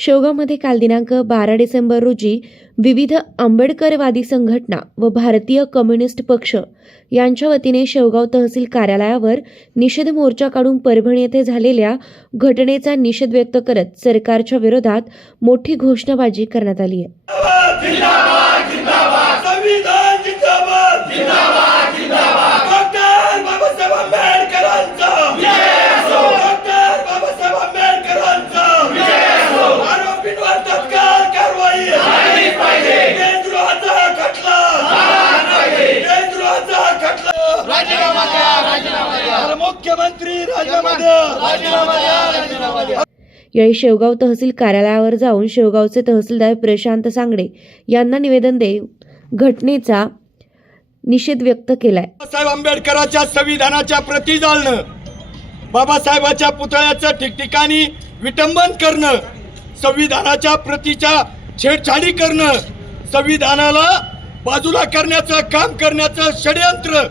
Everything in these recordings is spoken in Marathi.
शेवगावमध्ये काल दिनांक 12 डिसेंबर रोजी विविध आंबेडकरवादी संघटना व भारतीय कम्युनिस्ट पक्ष यांच्या वतीने शेवगाव तहसील कार्यालयावर निषेध मोर्चा काढून परभणी येथे झालेल्या घटनेचा निषेध व्यक्त करत सरकारच्या विरोधात मोठी घोषणाबाजी करण्यात आली आहे। जिंदाबाद जिंदाबाद संविधान जिंदाबाद जिंदाबाद जिंदाबाद डॉक्टर बाबासाहेब आंबेडकरांचा विजय असो डॉक्टर बाबासाहेब आंबेडकरांचा विजय असो आरोपींवर तत्काळ कारवाई झालीच पाहिजे देशद्रोहाचा खटला झालाच पाहिजे देशद्रोहाचा खटला राजीनामा द्या मुख्यमंत्री राजीनामा द्या। यावेळी शेवगाव तहसील कार्यालयावर जाऊन शेवगावचे तहसीलदार प्रशांत सांगडे यांना निवेदन देऊन घटनेचा निषेध व्यक्त केलाय। बाबासाहेब आंबेडकरांच्या संविधानाच्या प्रती जाळणं, बाबासाहेबांच्या पुतळ्याचं ठिकठिकाणी विटंबन करणं, संविधानाच्या प्रतीच्या छेडछाडी करणं, संविधानाला बाजूला करण्याचं काम करण्याचं षडयंत्र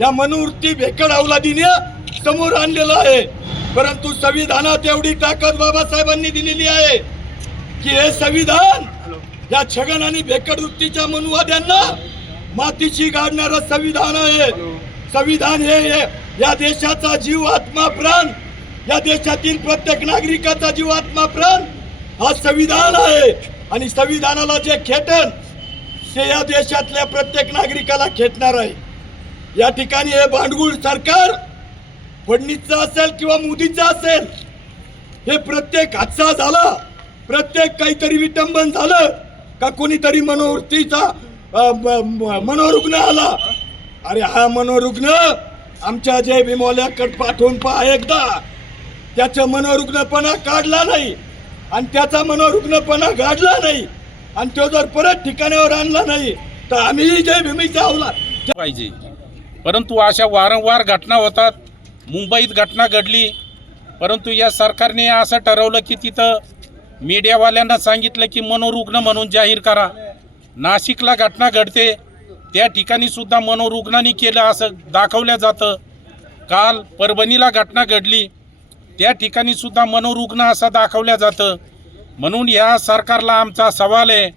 या मनोवृत्ती भेकड अवलादीने समोर आणलेलं आहे। परंतु संविधानात एवढी ताकद बाबासाहेबांनी दिलेली आहे की हे संविधान या छगन आणि भेकड वृत्तीच्या मनुवाद्यांना मातीशी गाडणारं संविधान आहे। संविधान हे या देशाचा जीव आत्मा प्राण, या देशातील प्रत्येक नागरिकाचा जीव आत्मा प्राण हा संविधान आहे आणि संविधानाला जे खेटन ते या देशातल्या प्रत्येक नागरिकाला खेटणार आहे। या ठिकाणी हे भांडगुळ सरकार फडणीसचं असेल किंवा मोदीचं असेल, हे प्रत्येक हादसा झाला, प्रत्येक काहीतरी विटंबन झालं का कोणीतरी मनोवृत्तीचा मनोरुग्ण आला। अरे हा मनोरुग्ण आमच्या जय भीमवाल्याकडे पाठवून पहा एकदा, त्याचं मनोरुग्णपणा काढला नाही आणि त्याचा मनोरुग्णपणा गाडला नाही आणि तो जर परत ठिकाणावर आणला नाही तर आम्ही जय भीमीचा अवलाद पाहिजे। परंतु अशा वारंवार घटना होतात। मुंबईत घटना घडली, परंतु या सरकारने असं ठरवलं की तिथं मीडियावाल्यांना सांगितलं की मनोरुग्ण म्हणून जाहीर करा। नाशिकला घटना घडते, त्या ठिकाणी सुद्धा मनोरुग्णांनी केलं असं दाखवलं जातं। काल परभणीला घटना घडली, त्या ठिकाणी सुद्धा मनोरुग्ण असं दाखवलं जातं। म्हणून या सरकारला आमचा सवाल आहे,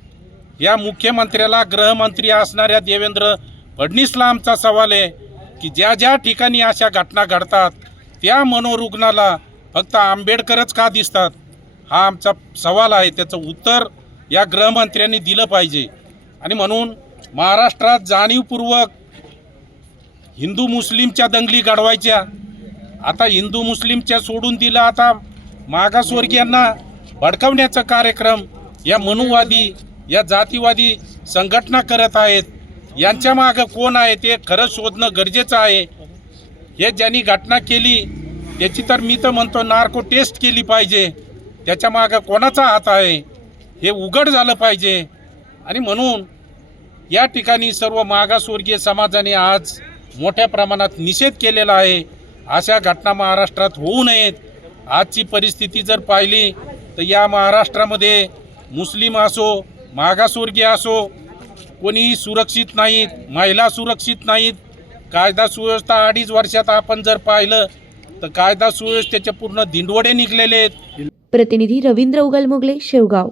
या मुख्यमंत्र्याला गृहमंत्री असणाऱ्या देवेंद्र फडणवीसला आमचा सवाल आहे की ज्या ज्या ठिकाणी अशा घटना घडतात त्या मनोरुग्णाला फक्त आंबेडकरच का दिसतात, हा आमचा सवाल आहे। त्याचं उत्तर या गृहमंत्र्यांनी दिलं पाहिजे। आणि म्हणून महाराष्ट्रात जाणीवपूर्वक हिंदू मुस्लिमच्या दंगली घडवायच्या, आता हिंदू मुस्लिमच्या सोडून दिलं, आता मागासवर्गीयांना भडकवण्याचा कार्यक्रम या मनुवादी या जातीवादी संघटना करत आहेत। यांच्या मागं कोण आहे ते खरं शोधणं गरजेचं आहे। हे ज्यांनी घटना केली त्याची तर मी तर म्हणतो नार्को टेस्ट केली पाहिजे, त्याच्या मागं कोणाचा हात आहे हे उघड झालं पाहिजे। आणि म्हणून या ठिकाणी सर्व मागासवर्गीय समाजाने आज मोठ्या प्रमाणात निषेध केलेला आहे। अशा घटना महाराष्ट्रात होऊ नयेत। आजची परिस्थिती जर पाहिली तर या महाराष्ट्रामध्ये मुस्लिम असो मागासवर्गीय असो कोणीही सुरक्षित नाहीत, महिला सुरक्षित नाहीत। कायदा सुव्यवस्था 2.5 वर्षात आपण जर पाहिलं तर कायदा सुव्यवस्थेचे पूर्ण धिंडवडे निघलेले आहेत। प्रतिनिधी रवींद्र उगलमुगले, शेवगाव।